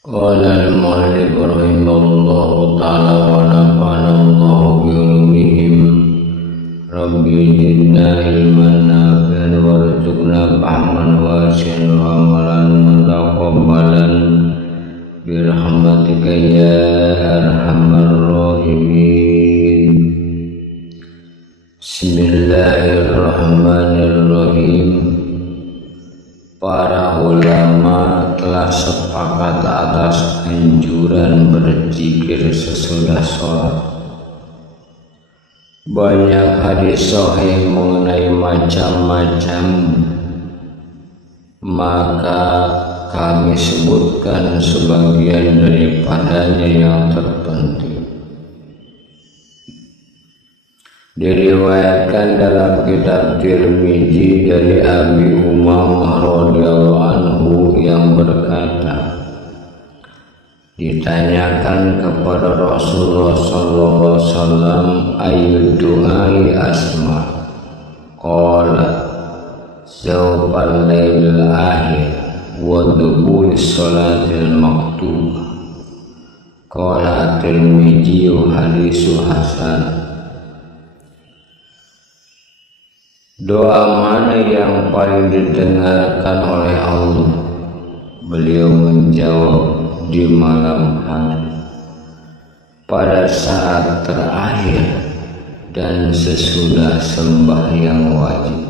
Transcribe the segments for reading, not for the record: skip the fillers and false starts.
قال المؤلف رحمه الله تعالى ونفعنا الله بعلومهم رب زدنا علما نافعا وارزقنا فهما واسعا وعملا متقبلا برحمتك يا أرحم الراحمين. Bismillahirrahmanirrahim. Para ulama telah sepakat atas anjuran berzikir sesudah sholat. Banyak hadis sahih mengenai macam-macam, maka kami sebutkan sebagian daripadanya yang terpenting. Diriwayatkan dalam kitab Tirmizi dari Abi Umamah radhiyallahu anhu yang berkata, ditanyakan kepada Rasulullah sallallahu alaihi wasallam, ayyud du'ai asma? Qala zawbal lailil akhir wa dubul salatil maktubah. Qala Tirmizi hadisu hasan. Doa mana yang paling didengarkan oleh Allah? Beliau menjawab, di malam hari, pada saat terakhir dan sesudah sembahyang wajib.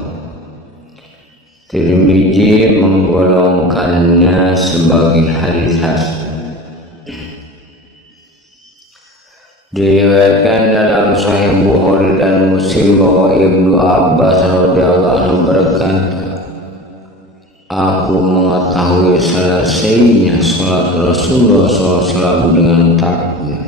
Tirmizi menggolongkannya sebagai hadis hasan. Diriwayatkan dalam Sahih Bukhari dan Muslim bahwa Ibnu Abbas radhiyallahu anhu berkata, aku mengetahui selesainya sholat Rasulullah SAW dengan takbir,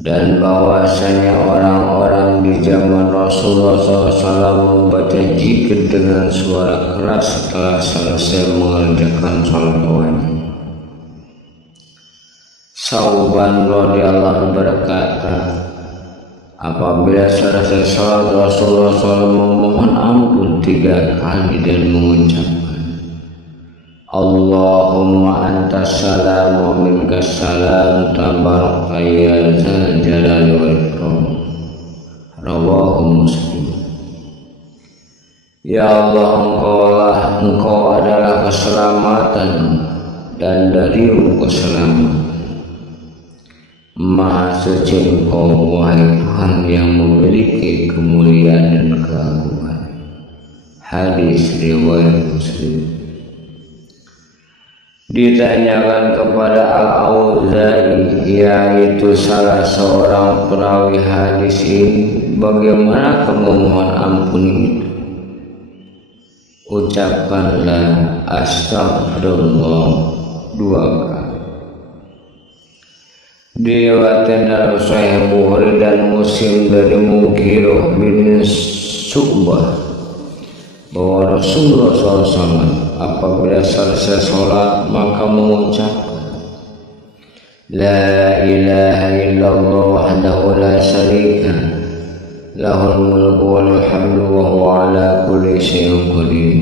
dan bahwasanya orang-orang di zaman Rasulullah SAW membaca zikir dengan suara keras setelah selesai mengerjakan sholat wajib. Sauban radhiyallahu berkata, apabila selesai sholat Rasulullah SAW memohon ampun 3 kali dan mengucapkan, Allahumma antas salam wa minkas salam tabarakta ya dzal jalali wal ikram. Rawahu Muslim. Ya Allah, Engkau adalah keselamatan dan darimu keselamatan. Maha suci Engkau, wahai Tuhan yang memiliki kemuliaan dan keagungan. Hadis riwayat Muslim. Ditanyakan kepada Al-Auza'i, yaitu salah seorang perawi hadis ini, bagaimana kamu mohon ampun itu? Ucapkanlah astagfirullah 2 kali. Diriwayatkan dalam Sahih Bukhari dan Muslim dari Mughirah bin Syu'bah bahwa Rasulullah SAW apabila selesai sholat maka mengucapkan, La ilaha illallah wahdahu la syarika lahul mulku wal hamdu wa huwa ala kulli syai'in qadir.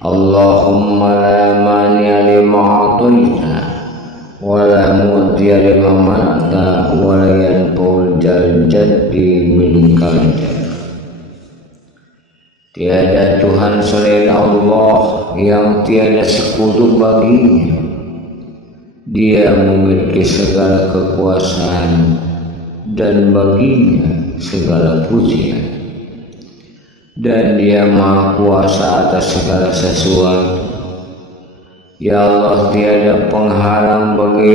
Allahumma la mani'a lima a'taita wala mu'tiya lima mana'ta wala yanfa'ul jaddi minkal jadd. Tiada Tuhan selain Allah yang tiada sekutu baginya. Dia memiliki segala kekuasaan dan baginya segala pujian, dan Dia Maha Kuasa atas segala sesuatu. Ya Allah, tiada penghalang bagi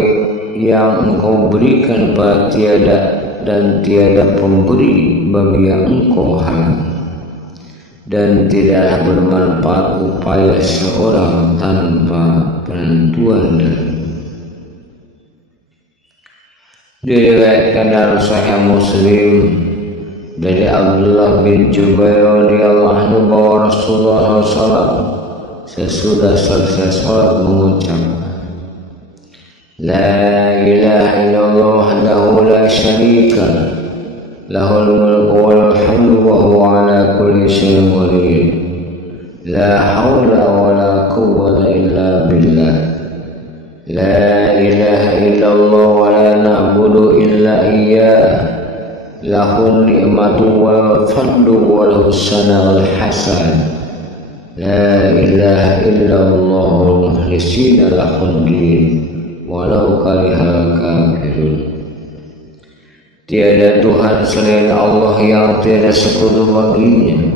yang Engkau berikan pada tiada, dan tiada pemberi bagi yang Engkau halang, dan tidaklah bermanfaat upaya seorang tanpa bantuan darimu. Diriwayatkan dalam Sahih Muslim dari Abdullah bin Jubair radhiyallahu anhu bahwa Rasulullah SAW sesudah selesai sholat mengucapkan, La ilaha illallah wahdahu la syarika lahul mulku wal hamdu wa huwa ala kulli syai'in qadir. La haula wa la quwwata illa billah. La ilaha illallah wa la na'budu illa iyyah lahul ni'matu wal fadlu wal husna wal hasan. La ilaha illallah mukhlisina lahud din walau karihal kafirun. Tiada Tuhan selain Allah yang tiada sekutu baginya.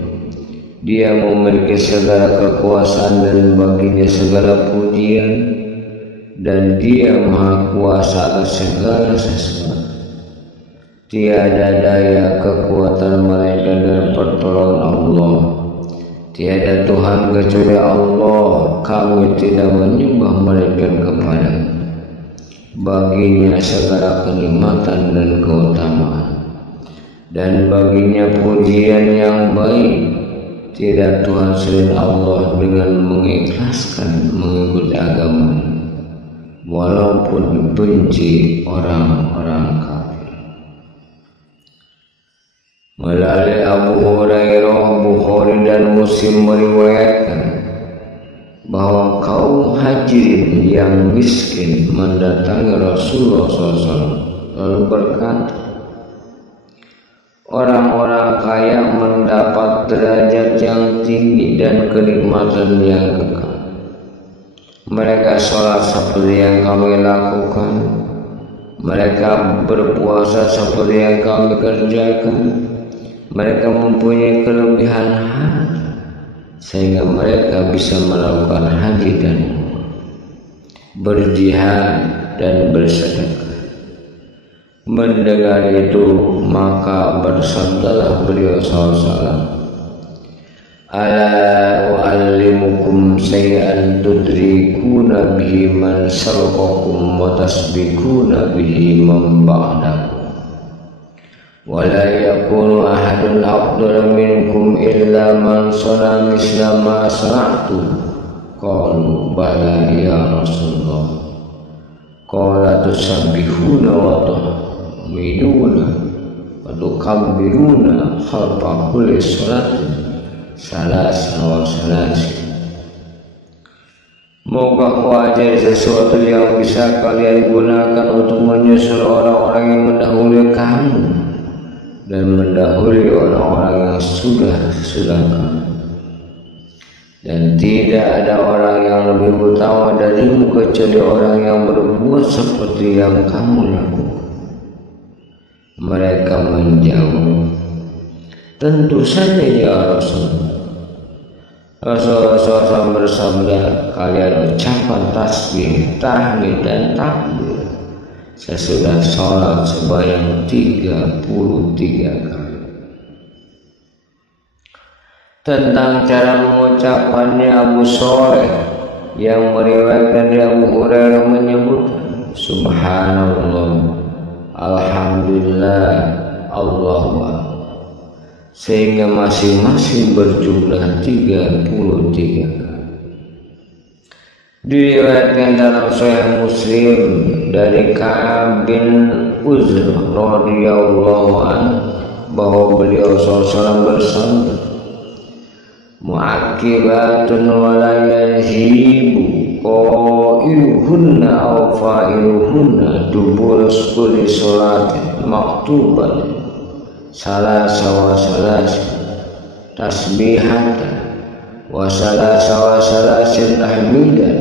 Dia memiliki segala kekuasaan dan baginya segala pujian, dan Dia Maha Kuasa atas segala sesuatu. Tiada daya kekuatan mereka dan pertolongan Allah. Tiada Tuhan kecuali Allah. Kami tidak menyembah mereka kepada. Baginya segala kenikmatan dan keutamaan, dan baginya pujian yang baik. Tidak Tuhan selain Allah dengan mengikhlaskan mengikuti agama, walaupun dibenci orang-orang kafir. Melalui Abu Hurairah, Bukhari dan Muslim meriwayatkan bahwa kaum Hajirin yang miskin mendatangi Rasulullah SAW lalu berkata, orang-orang kaya mendapat derajat yang tinggi dan kenikmatan yang kekal. Mereka sholat seperti yang kami lakukan. Mereka berpuasa seperti yang kami kerjakan. Mereka mempunyai kelebihan harta sehingga mereka bisa melakukan haji dan berjihad dan bersedekah. Mendengar itu, maka bersabdalah beliau SAW, ala u'allimukum shay'an tudrikuna bihi man sabaqakum wa tasbiquna bihi man ba'dakum, wa la yakunu ahadun afdala minkum illa man sana misla ma sana'tu. Qalu bala ya Rasulullah. Qala tusabbihuna wa tuhmiduna wa tukabbiruna khalfa kulli salatin salasan wa salasin. Moga kau ajari sesuatu yang bisa kalian gunakan untuk menyusul orang-orang yang mendahului kamu dan mendahului orang-orang yang sudah kamu. Dan tidak ada orang yang lebih utama darimu kecuali orang yang berbuat seperti yang kamu lakukan. Mereka menjawab, tentu saja ya Rasulullah. Rasulullah SAW bersabda, kalian ucapkan tasbih, tahmid dan takbir sesudah sholat sebanyak 33 kali. Tentang cara mengucapkannya, Abu Sholeh yang meriwayatkan dari Abu Hurairah menyebut, Subhanallah, Alhamdulillah, Allahu Akbar, sehingga masing-masing berjumlah 33 kali. Diriwayatkan dalam Sahih Muslim dari Ka'ab bin Uzr radhiyallahu anhu bahwa beliau SAW bersabda, mu'aqibatun wa la yahibu qailuhunna aw fa'iluhunna dubur kulli sholatin maktuban salasa wa salasin tasbihatan wa salasa wa salasin tahmidan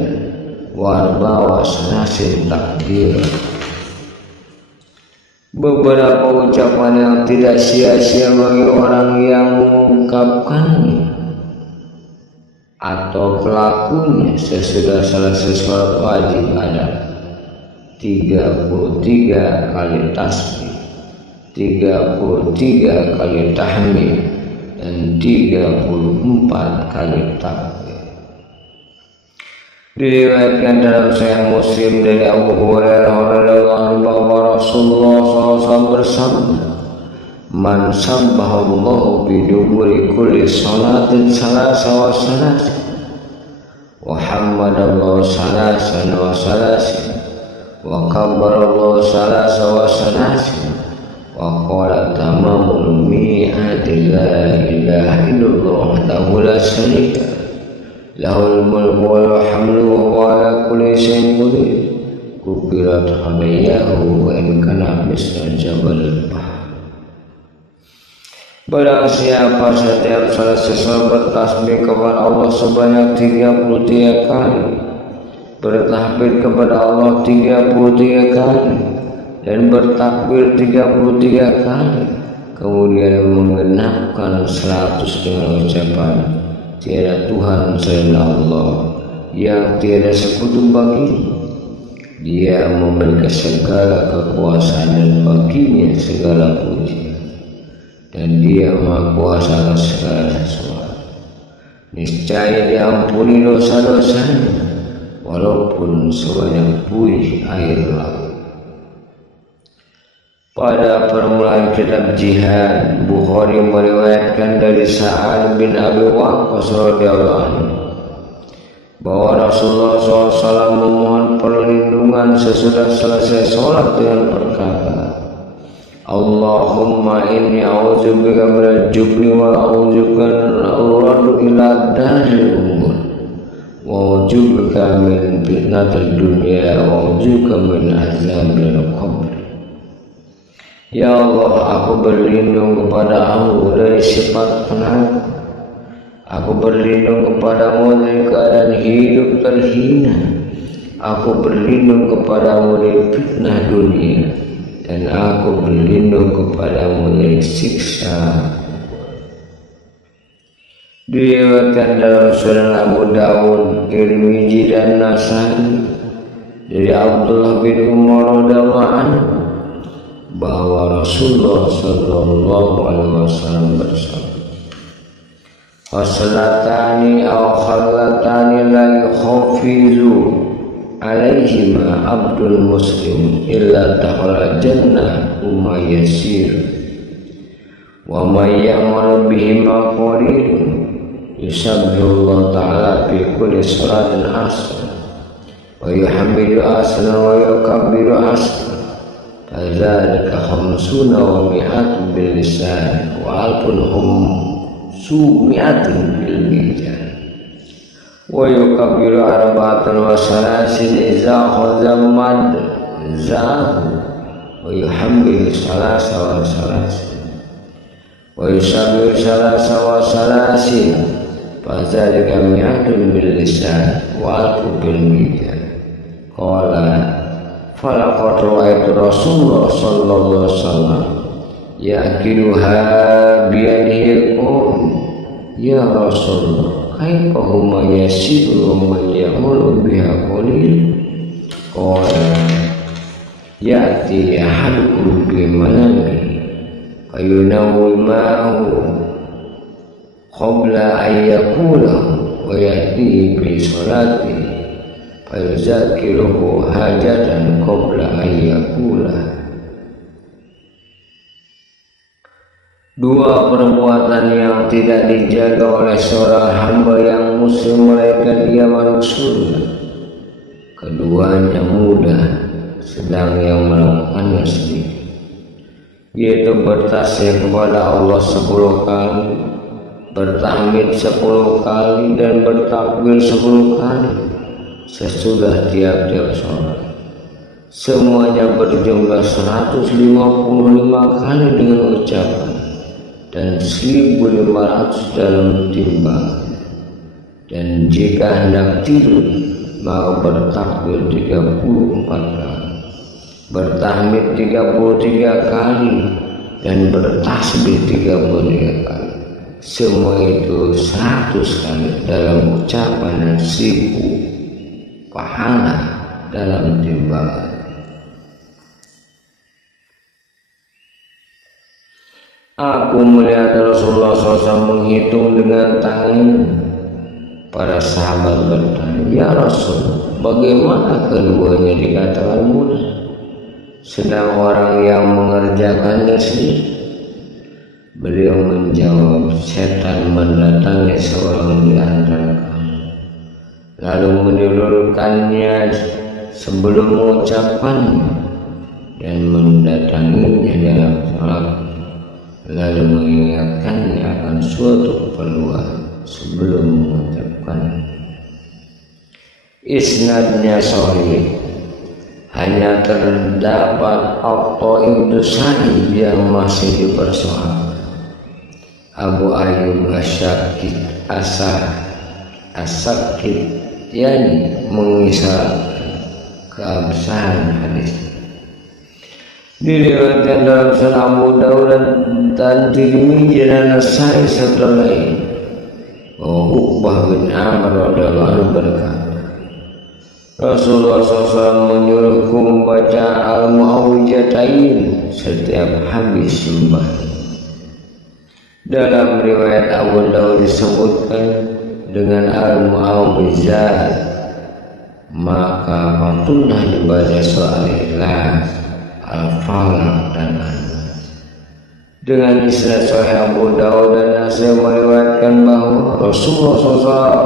wa arba wa salasin takbir. Beberapa ucapan yang tidak sia-sia bagi orang yang mengungkapkannya atau pelakunya sesudah selesai sholat wajib adalah 33 kali tasbih, 33 kali tahmid, dan 34 kali takbir. Diriwayatkan dalam Sahih Muslim dari Abu Hurairah radhiyallahu anhu bahwa Rasulullah SAW bersabda, man sabbahallahu bi duburi kulli salatin salasa wa salasin wa hamdalillah salasan wa salasin wa kabbarallahu salasa wa salasin wa qala tamamul mi'ati la ilaha illallah wahdahu la syarika lahul mulku wa lahul hamdu wa huwa ala kulli syai'in qadir kubirat hadayahu wa in kana misla jabalil bahr. Barang siapa setiap salah sesuatu bertasbih kepada Allah sebanyak 33 kali, bertahmid kepada Allah 33 kali, dan bertakbir 33 kali, kemudian menggenapkan 100 dengan ucapan tiada Tuhan selain Allah yang tiada sekutu bagi, Dia memiliki segala kekuasaan dan baginya segala puji, dan Dia Maha Kuasa atas segala sesuatu. Niscaya diampuni dosa-dosanya walaupun sebanyak buih air laut. Pada permulaan kitab jihad, Bukhari meriwayatkan dari Sa'ad bin Abi Waqqas radhiyallahu anhu bahwa Rasulullah SAW memohon perlindungan sesudah selesai sholat dengan berkata, Allahumma inni a'udzubika minal jubni wa a'udzubika ila daril umur wa a'udzubika min fitnatil dunya wa a'udzubika min azabil qabr. Ya Allah, aku berlindung kepada-Mu dari sifat penakut. Aku berlindung kepadamu dari keadaan hidup terhina. Aku berlindung kepadamu dari fitnah dunia, dan aku berlindung kepadamu dari siksa. Diriwayatkan dalam Sunan Abu Dawud, Tirmidzi dan Nasai dari Abdullah bin Umar radhiyallahu anhu bahwa Rasulullah sallallahu alaihi wasallam bersabda, Khaslatani aw khallatani la yukhafizu alaihima abdul muslim illa dakhala jannah umma yasir wa may ya'mal bihima qarin yusabbihu ta'ala fi kulli salatin asr wa yuhammidu asran wa yukabbiru asran fadzalika khamsuna wa mi'atun bil lisan wa alfun sumi'atun bil mizan wa yukabbiru arba'atan wa salasin iza khazamad zahu wa yuhammidu salasa wa salasin wa yusabbiru salasa wa salasin fadzalika mi'atun bil lisan wa alfun bil mizan. Qala falaqad ra'aytu Rasulullah sallallahu alaihi wasallam ya'kiluha biyadihi ya Rasulullah kaifa huma yasiru wa ya'muru biha qalil. Qala ya'ti ahadukum bimanami fayunawwil ma'ahu qabla an yaqula wa ya'ti bi salati fayuzakiruhu hajatan qabla an yaqula. Dua perbuatan yang tidak dijaga oleh seorang hamba yang muslim melainkan dia masuk surga. Keduanya mudah, sedang yang melakukannya sedikit, yaitu bertasbih kepada Allah 10 kali, bertahmid 10 kali, dan bertakbir 10 kali sesudah tiap-tiap sholat. Semuanya berjumlah 155 kali dengan ucapan dan 1.500 dalam timbangan. Dan jika hendak tidur, maka bertakbir 34 kali, bertahmid 33 kali, dan bertasbih 33 kali. Semua itu 100 kali dalam ucapan dan 1.000 pahala dalam timbangan. Aku melihat Rasulullah SAW menghitung dengan tangan. Para sahabat bertanya, ya Rasul, bagaimana keduanya dikatakan mudah, sedang orang yang mengerjakannya sendiri? Beliau menjawab, setan mendatangi seorang di antara kamu, lalu menelurkannya sebelum mengucapkannya, dan mendatanginya dalam salat, lalu mengingatkannya akan suatu keperluan sebelum mengucapkan. Isnadnya sahih. hanya terdapat At-Thaib Sa'id yang masih dipersoalkan. Abu Ayyub As-Sakit yakni mengisah keabsahan hadis. Diriwayatkan dalam Sunan Abu Dawud dan Tirmidzi dan Nasa'i serta lain. Uqbah bin Amr radhiyallahu anhu berkata, Rasulullah SAW menyuruhku membaca Al-Mu'awwijatain setiap habis sembahyang. Dalam riwayat Abu Dawud disebutkan dengan Al-Mu'awwizat, maka patutlah dibaca soal Ikhlas, Al-Falaq dan An-Nas. Dengan isnad Sahih Abu Dawud dan Nasai meriwayatkan bahwa Rasulullah SAW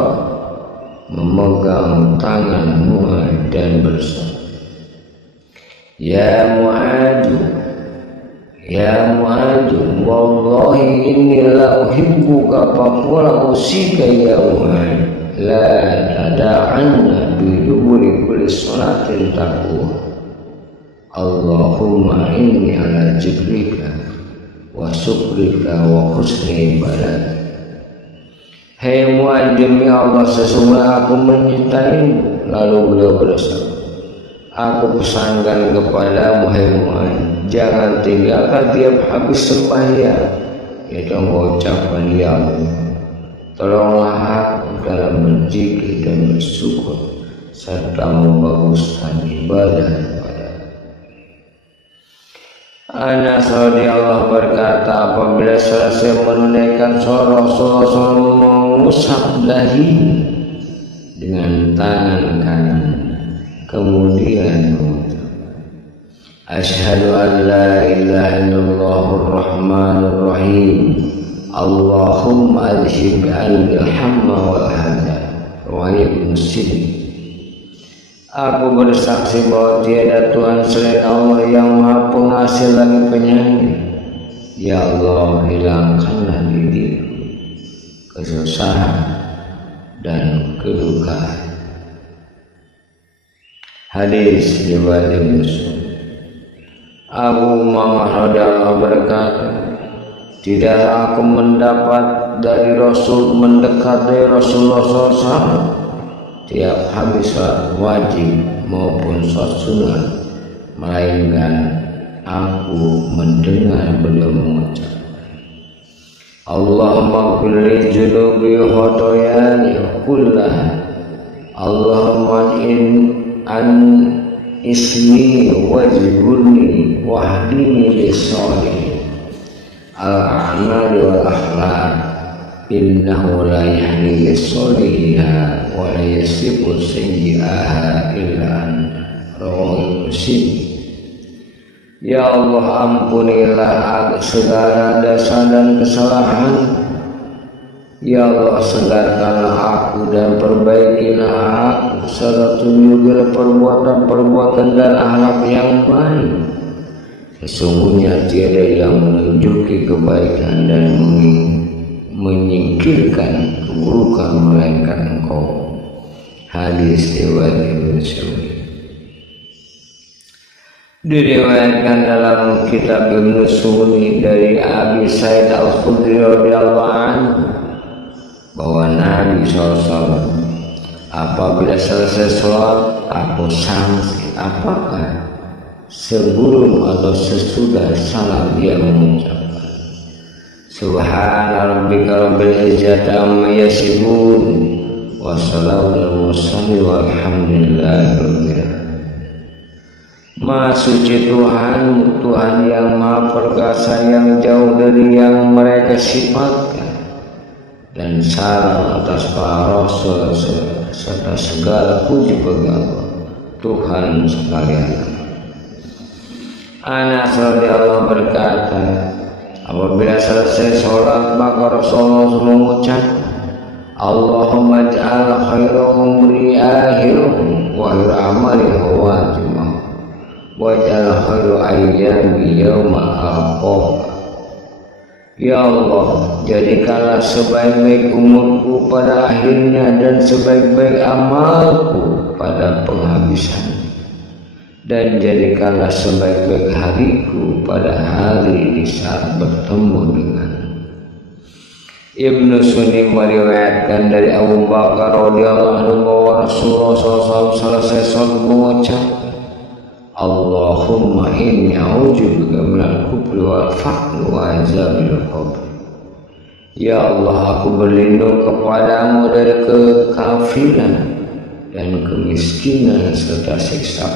memegang tangan Mu'adz dan bersabda, Ya Mu'adz, wallahi inni la uhibbuka faqula usika ya Mu'adz, la tada'anna bi duburi kulli salatin taqwa, Allahumma inni ala jibrika wa syukrika wa husni ibadatik. Hei Mu'adz, demi Allah sesungguhnya aku mencintaimu. Lalu beliau bersabda, aku pesankan kepadamu, hei Mu'adz, jangan tinggalkan tiap habis sembahyang yaitu mengucapkan ya Allah, tolonglah aku dalam berzikir dan bersyukur serta membaguskan ibadah kepada. Anas radhiyallahu berkata, apabila selesai menunaikan sholat, Rasulullah mengusap dahi dengan tangan kanan, kemudian Asyhadu an la ilaha illallahur rahmanur rahim, Allahumma adhib anil hamma wal hazan, riwayat Muslim. Aku bersaksi bahwa tiada Tuhan selain Allah yang Maha Pengasih lagi Penyayang. Ya Allah, hilangkanlah diriku kesusahan dan kedukaan. Hadis riwayat Muslim. Abu Umamah radhiyallahu berkata, tidaklah aku mendapat dari Rasul mendekat dari Rasulullah SAW tiap habis sholat wajib maupun sholat sunnah, melainkan aku mendengar beliau mengucap, Allahumma ighfirli dzunubi wa khotoyani kullaha, Allahumma an ismi wajibuni wahdini lissolih al-a'mali wal akhlaq, innahu la yahdi lis-solihiha wa la yasifu sayyi'aha illa anta, rawahu Muslim. Ya Allah, ampunilah segala dosa dan kesalahan. Ya Allah, segarkanlah aku dan perbaikilah aku, serta tunjukilah perbuatan-perbuatan dan akhlak yang baik. Sesungguhnya tiada yang menunjuki kebaikan dan menyingkirkan keburukan melainkan Engkau. Hadis riwayat Ibnu Sunni. Diriwayatkan dalam kitab Ibnu Sunni dari Abi Sa'id Al-Khudri radhiyallahu anhu bahwa Nabi SAW apabila selesai sholat, aku sanksi apakah sebelum atau sesudah salam dia mengucapkan Subhana rabbika rabbil izzati amma yasifun wa salamun alal mursalin walhamdulillahi rabbil alamin. Maha suci Tuhan, Tuhan yang maha perkasa, yang jauh dari yang mereka sifatkan, dan salam atas para rasul serta segala puji bagi Allah Tuhan sekalian. Anas radhiyallahu berkata, apabila selesai sholat maka Rasulullah mengucap, Allahumma ja'al khairu umri akhiruhu wa khairu amali khawatimahu wa ja'al khairu ayyami yawma alqaaka. Ya Allah, jadikanlah sebaik-baik umurku pada akhirnya dan sebaik-baik amalku pada penghabisan, dan jadikanlah sebaik-baik hariku pada hari di saat bertemu dengan. Ibnu Sunni meriwayatkan dari Abu Bakar radhiyallahu anhu bahwa Rasulullah SAW selesai sholat mengucap, Allahumma inni a'udzubika minal kufri wal faqri wa azabil qabr. Ya Allah, aku berlindung kepadamu dari kekafiran dan kemiskinan serta siksa.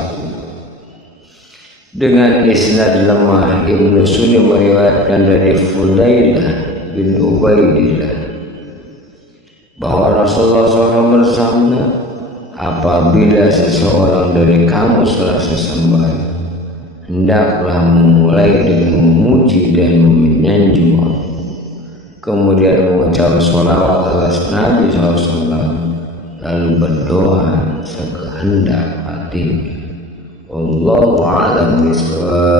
Dengan isnad lemah, Ibnu Sunni meriwayatkan dari Fudailah bin Ubaidillah bahwa Rasulullah SAW bersabda, apabila seseorang dari kamu selesai sembahyang, hendaklah memulai dengan memuji dan menyanjung Allah, kemudian mengucap sholawat atas Nabi SAW, lalu berdoa sekehendak hatinya. Wallahu a'lam bishawab.